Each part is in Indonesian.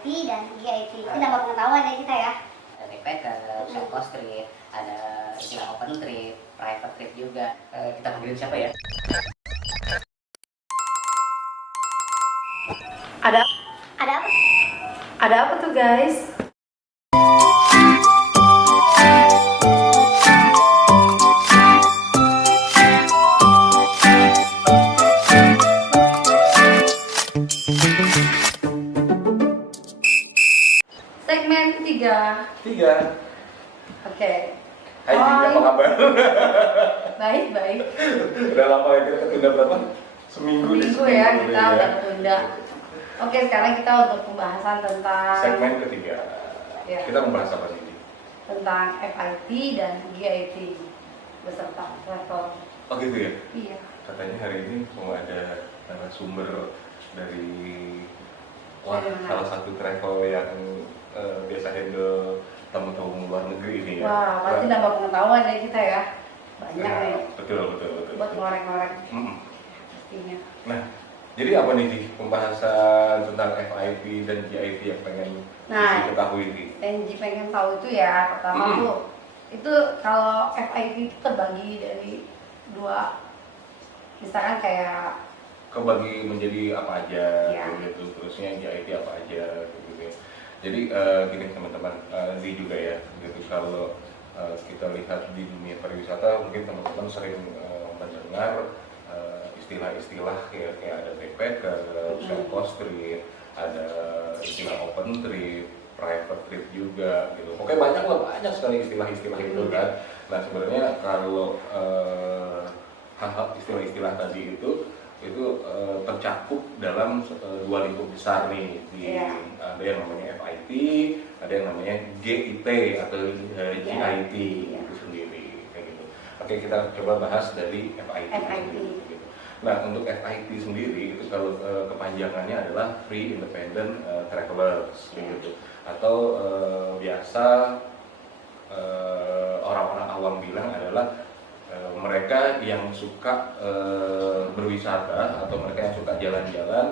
FIT dan GIT. Ini nambah pengetahuan ya kita ya. Ada backpacker, self coast trip, ada istilah open trip, private trip juga. Kita panggilin siapa ya? Ada apa? Ada apa tuh guys? Segmen 3. Oke. Hai Ji, apa kabar? Baik. Udah lama ya kita ketunda berapa? Seminggu ya kita udah ketunda. Oke, sekarang kita untuk pembahasan tentang segmen ketiga. Ya. Kita membahas apa sih? Tentang FIT dan GIT beserta travel. Oh gitu ya? Iya. Katanya hari ini mau ada narasumber dari salah satu travel yang biasa handle tamu-tamu luar negeri ini ya. Wah, pasti nambah pengetahuan dari kita ya. Banyak nih. Betul. Buat ngorek-ngorek pastinya. Nah, jadi apa nih Ji, pembahasan tentang FIT dan GIT yang pengen diketahui ini? Yang pengen tahu itu ya, pertama tuh itu kalau FIT itu terbagi dari dua, misalkan kayak Kebagi menjadi apa aja gitu, terusnya GIT apa aja gitu ya. Jadi gini teman-teman, di juga ya gitu, kalau kita lihat di dunia pariwisata mungkin teman-teman sering mendengar istilah-istilah kayak ada backpacker, self coast trip, ada istilah open trip, private trip juga gitu. Oke, banyak sekali istilah-istilah itu kan. Nah sebenarnya kalau hal-hal istilah-istilah tadi itu tercakup dalam dua lingkup besar nih. Ada yang namanya FIT, ada yang namanya GIT atau GIT itu sendiri kayak gitu. Oke, kita coba bahas dari FIT. Gitu. Nah, untuk FIT sendiri itu kalau kepanjangannya adalah Free Independent Travelers gitu. Atau biasa orang-orang awam bilang adalah mereka yang suka berwisata atau mereka yang suka jalan-jalan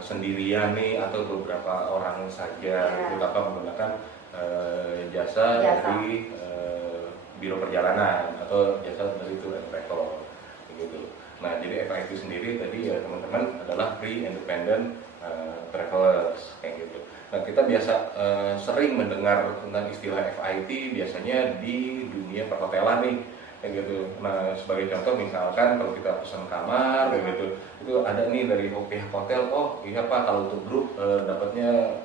sendirian nih atau beberapa orang saja gitu, tanpa menggunakan jasa dari biro perjalanan atau jasa dari tour and travel gitu. Nah, jadi FIT sendiri tadi ya teman-teman adalah Free Independent Travelers kayak gitu. Nah, kita biasa sering mendengar tentang istilah FIT biasanya di dunia perhotelan nih kayak gitu. Nah, sebagai contoh misalkan kalau kita pesan kamar kayak gitu, itu ada nih dari pihak hotel, oh iya Pak kalau untuk grup dapatnya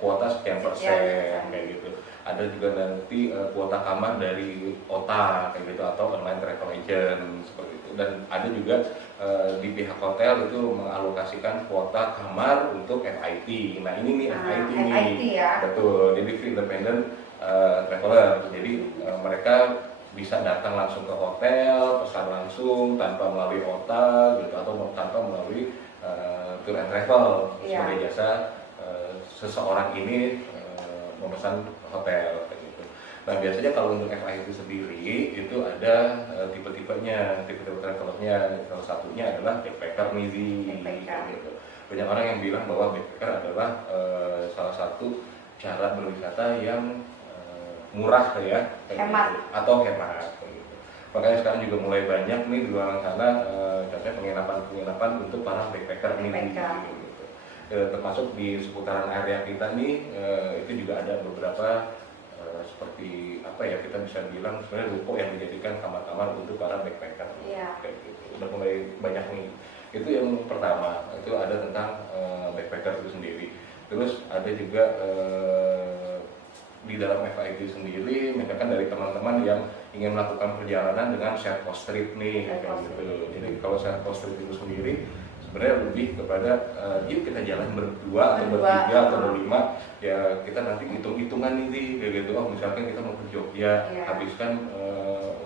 kuota sekian persen kayak gitu. Ada juga nanti kuota kamar dari OTA kayak gitu atau online travel agent seperti itu. Dan ada juga di pihak hotel itu mengalokasikan kuota kamar untuk FIT. Nah, ini nih FIT nih. Ya. Betul. Jadi Free Independent Traveler. Jadi mereka bisa datang langsung ke hotel, pesan langsung tanpa melalui OTA gitu atau tanpa melalui tour and travel sebagai jasa seseorang ini memesan hotel kayak gitu. Nah, biasanya kalau untuk FIT sendiri itu ada tipe-tipenya, tipe-tipe travelernya. Salah satunya adalah backpacker nih gitu. Banyak orang yang bilang bahwa backpacker adalah salah satu cara berwisata yang murah ya, hemat gitu. Atau hemat gitu. Makanya sekarang juga mulai banyak nih di luar sana contohnya penginapan untuk para backpacker nih gitu. Termasuk di seputaran area kita nih itu juga ada beberapa seperti apa ya, kita bisa bilang sebenarnya ruko yang dijadikan kamar-kamar untuk para backpacker kayak gitu. Udah mulai banyak nih. Itu yang pertama, itu ada tentang backpacker itu sendiri. Terus ada juga di dalam FIT sendiri, misalkan dari teman-teman yang ingin melakukan perjalanan dengan share cost trip nih, kayak gitu. Jadi kalau share cost trip itu sendiri sebenarnya lebih kepada yuk kita jalan berdua atau bertiga atau berlima, ya kita nanti hitung-hitungan nih kayak gitu. Oh, misalkan kita mau ke Jogja, habiskan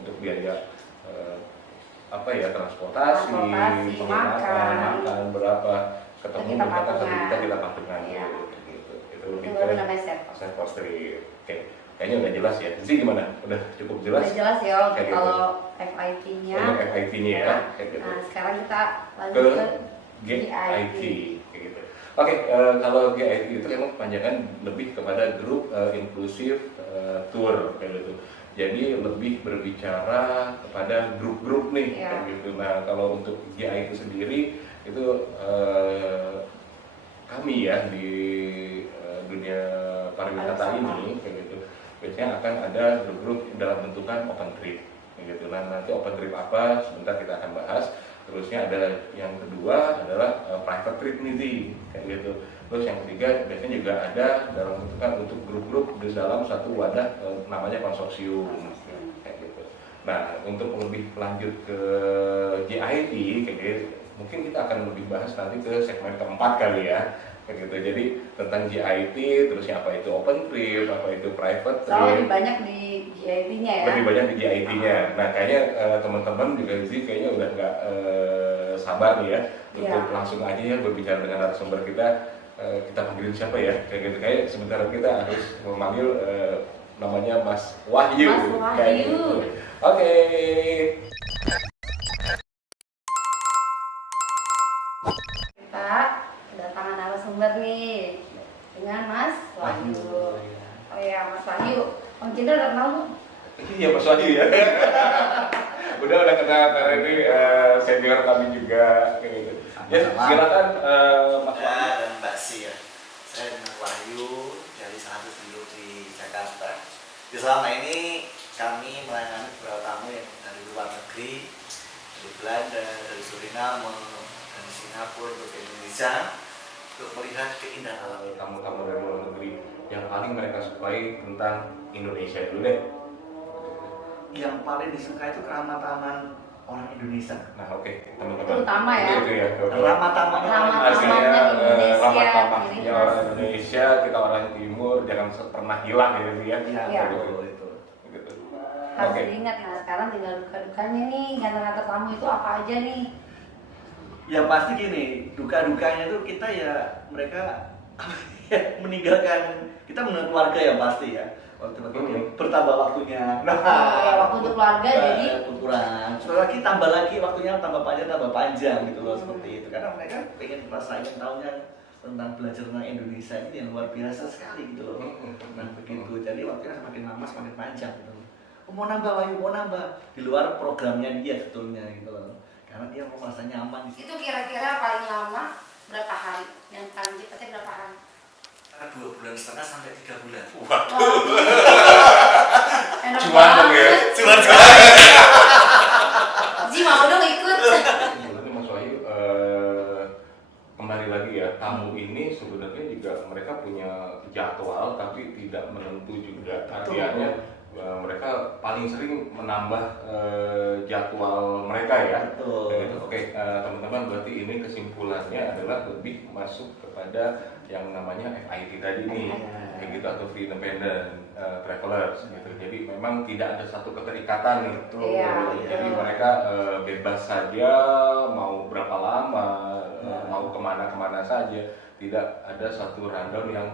untuk biaya apa ya, transportasi, penginapan, makan berapa, ketemu misalkan 1 juta kita patungan gitu. Itu namanya share cost trip. Oke, kayaknya udah jelas ya. Jadi gimana? Udah cukup jelas? Udah jelas ya untuk gitu. kalau FIT-nya. Untuk FIT-nya ya, kayak gitu. Nah, sekarang kita lanjut ke GIT kayak gitu. Oke, kalau GIT itu memang kepanjangan lebih kepada Group Inclusive Tour kayak gitu. Jadi lebih berbicara kepada grup-grup nih kayak gitu. Nah, kalau untuk GIT sendiri itu kami ya di dunia pariwisata ini kayak gitu. Biasanya akan ada grup-grup dalam bentukan open trip kayak gitu. Nah, nanti open trip apa sebentar kita akan bahas. Terusnya ada yang kedua adalah private trip nih kayak gitu. Terus yang ketiga biasanya juga ada dalam bentukan untuk grup-grup di dalam satu wadah namanya konsorsium kayak gitu. Nah, untuk lebih lanjut ke JIT kayak gitu, mungkin kita akan lebih bahas nanti ke segmen keempat kali ya kayak gitu. Jadi tentang JIT, terusnya apa itu open trip, apa itu private trip. Soalnya lebih banyak di JIT-nya ya. Lebih banyak di JIT-nya. Nah, kayaknya teman-teman juga sih kayaknya udah nggak sabar nih ya untuk langsung aja ya berbicara dengan narasumber kita. Kita panggilin siapa ya? Kayak gitu. Kayak sebentar kita harus memanggil namanya Mas Wahyu. Mas Wahyu. Kayak gitu. Oke. Kita kedatangan narasumber nih dengan Mas Wahyu. Oh iya, Mas Wahyu. Om Cindra udah kenal belum? Iya, Mas Wahyu ya. udah kenal karena ini senior kami juga kayak gitu. Ya, silakan Mas Wahyu dan Mbak Si ya. Saya dengan Wahyu dari Seratus Dulu di Jakarta. Di selama ini kami melayani beberapa tamu yang dari luar negeri, dari Belanda, dari Suriname, dari Singapura, dari Indonesia, untuk melihat keindahan alam ini. tamu-tamu dari luar negeri yang paling mereka sukai tentang Indonesia dulu deh. Yang paling disukai itu keramatan orang Indonesia. Nah, oke, teman-teman. Itu utama ya. Itu ya. Ramah tamahnya orang Ramah-tamahnya Indonesia. Indonesia, ramah tamahnya ciri orang khas. Indonesia, kita orang Timur, jangan pernah hilang ya, ya. Iya. Itu. Gitu. Harus Oke. diingat. Nah, sekarang tinggal duka-dukanya nih, ngantar-ngantar tamu itu apa aja nih? Yang pasti gini, duka-dukanya tuh kita ya mereka meninggalkan kita menurut keluarga ya pasti ya. Waktu bertambah waktunya. Nah, waktu untuk keluarga jadi kurang. Setelah lagi tambah lagi waktunya tambah panjang gitu loh seperti itu. Karena mereka pengen ingin tahunya tentang belajar tentang Indonesia ini yang luar biasa sekali gitu loh. Nah begitu. Jadi waktunya semakin lama semakin panjang gitu. Mau nambah Wahyu, mau nambah di luar programnya dia sebetulnya gitu loh. Karena dia mau merasa nyaman. itu kira-kira paling lama berapa hari? Yang paling cepatnya berapa hari? 2,5 bulan sampai 3 bulan. Enak Cuman dong ya. banget. Cuman Ji mau dong ikut. Sebenarnya Mas Wahyu, kembali lagi ya, tamu ini sebenarnya juga mereka punya jadwal tapi tidak menentu juga. Artinya mereka paling sering menambah jadwal mereka ya. Betul. Gitu. Oke, teman-teman, berarti ini kesimpulannya adalah lebih masuk kepada yang namanya FIT tadi nih, kayak gitu, atau Free Independent Travelers gitu. Jadi memang tidak ada satu keterikatan gitu. Iya, Jadi betul. mereka bebas saja mau berapa lama, mau kemana-kemana saja. Tidak ada satu rundown yang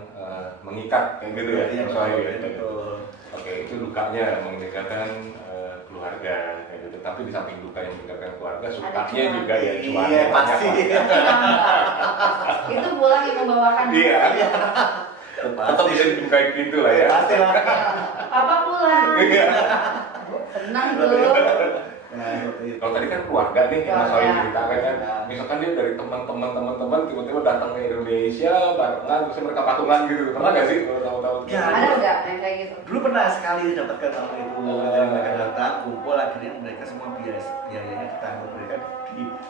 mengikat kayak gitu ya. Iya, Mas Wahyu ya. betul. Oke, itu dukanya meningkatkan keluarga kayak gitu. Tapi di samping duka yang meningkatkan keluarga, sukanya cuan. juga ya Iya, cuannya pasti. Itu pulang yang membawakan. Iya. Tetap bisa didukain gitu lah ya. Pasti lah. Papa pulang. Iya. Senang tuh. Nah, seperti itu. Kalau tadi kan keluarga nih, yang Mas Wahyu Keluarga. ceritakan kan. Misalkan dia dari teman-teman tiba-tiba datang ke Indonesia barengan, terus mereka patungan gitu. Pernah nggak sih kalau tahu-tahu? Ya. Ada enggak yang kayak gitu? Dulu pernah sekali dapatkan tamu itu, jadi mereka datang kumpul, akhirnya mereka semua biayanya ditanggung, mereka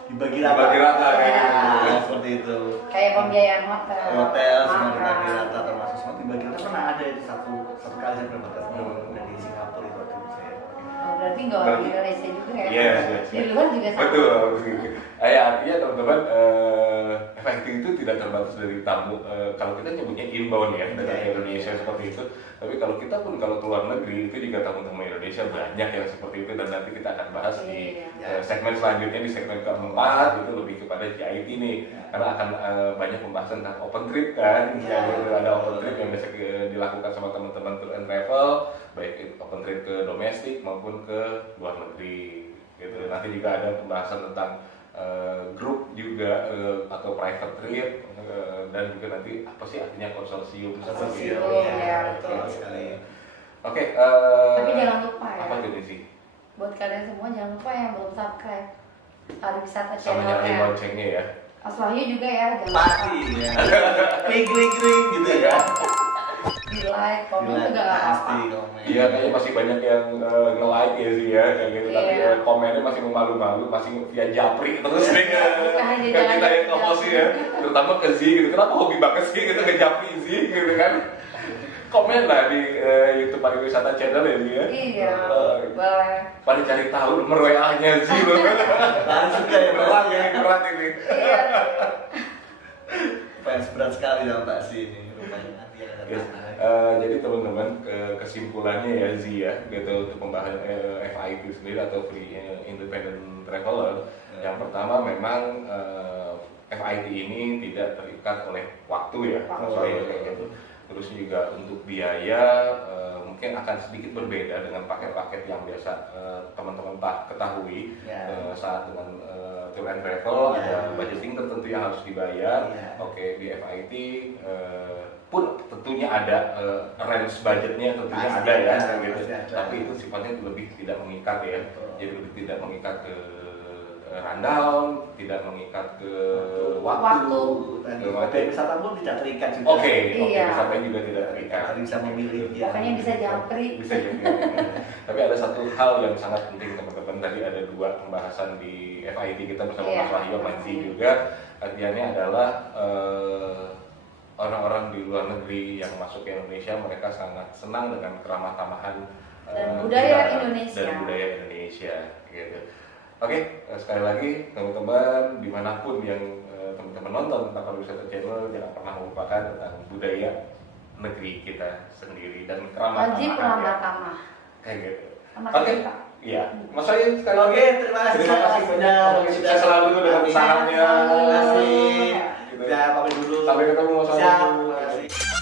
dibagi rata. Dibagi rata kayak Ya. gitu. Nah, seperti itu. Kayak pembiayaan hotel. Hotel semua makan. dibagi rata, termasuk semua dibagi rata. Pernah ada itu satu kali saya pernah dari Singapura itu waktu itu saya. Oh, berarti nggak orang Indonesia juga ya? Yes, yes, Di yes. luar juga sama. Betul. Artinya teman-teman, FIT itu tidak terbatas dari tamu. Kalau kita nyebutnya inbound ya dari Indonesia seperti itu. Tapi kalau kita pun kalau keluar negeri itu juga tamu-tamu Indonesia banyak yang seperti itu, dan nanti kita akan bahas di segmen selanjutnya, di segmen keempat itu lebih kepada JIT nih, karena akan banyak pembahasan tentang open trip kan. Ya. Ada open trip yang biasa dilakukan sama teman-teman tour and travel, baik itu open trip ke domestik maupun ke luar negeri gitu. Nanti juga ada pembahasan tentang grup juga atau private trip dan juga nanti apa sih artinya konsorsium. Konsorsium, Ya. ya, betul sekali. Oke. Tapi jangan lupa ya. Apa tuh sih? Buat kalian semua jangan lupa yang belum subscribe Pariwisata Sama nyalain channelnya. loncengnya ya. Mas Wahyu juga ya, jangan Pasti lupa ya. Kling gitu ya. di like, komen Gila, juga nggak apa-apa. pasti komen. Iya, kayaknya masih banyak yang nge-like ya sih ya, kayak gitu. Tapi Iya. komennya masih memalu-malu, masih via japri terus nih. Bukan, Kan jangan kita yang japri. ngomong ya, terutama ke Z gitu. Kenapa hobi banget sih gitu ngejapri Z gitu kan? Komen lah di YouTube Pariwisata Channel ya dia. Iya, boleh. Pada cari tahu nomor WA-nya Z loh. Harus juga ya Berat Pak. ini, berat ini. Iya. Fans berat sekali sama Pak Si ini. Rupanya nanti yang akan Yes. datang. Jadi teman-teman kesimpulannya ya Z ya, gitu untuk pembahasan FIT sendiri atau Free Independent Traveler. Yang pertama memang FIT ini tidak terikat oleh waktu ya, Waktu. saya kayak gitu. Terus juga untuk biaya mungkin akan sedikit berbeda dengan paket-paket yang biasa teman-teman ketahui Ya. saat dengan tour and travel Ya. ada budgeting tertentu yang harus dibayar. Ya. Oke, di FIT pun tentunya ada range budgetnya tentunya Pasti ada ya, ada, gitu. pasti ada. Tapi itu sifatnya lebih tidak mengikat ya, Betul. jadi lebih tidak mengikat ke rundown, tidak mengikat ke Waktu. Tadi Ke hotel wisata pun tidak terikat juga. Oke, Iya. wisata juga tidak terikat. Tadi bisa memilih. ya. Pokoknya bisa japri. Bisa jadi. Tapi ada satu hal yang sangat penting teman-teman, tadi ada dua pembahasan di FIT kita bersama Iya. Mas Wahyu sama Z juga. Artinya adalah orang-orang di luar negeri yang masuk ke Indonesia, mereka sangat senang dengan keramah tamahan Dan budaya kita Indonesia. dan budaya Indonesia gitu. Oke, sekali lagi teman-teman dimanapun yang teman-teman nonton tentang Pariwisata Channel, jangan pernah melupakan tentang budaya negeri kita sendiri dan keramah Wajib tamahan ramah ya. tamah. Kayak gitu. Sama Oke. kita. Iya, Mas Wahyu sekali lagi. Oke, terima kasih. Terima kasih banyak. Sukses selalu dengan Amin. usahanya. Terima kasih. Gitu. Ya, pamit dulu. Sampai ketemu Mas Wahyu. Siap. Terima kasih.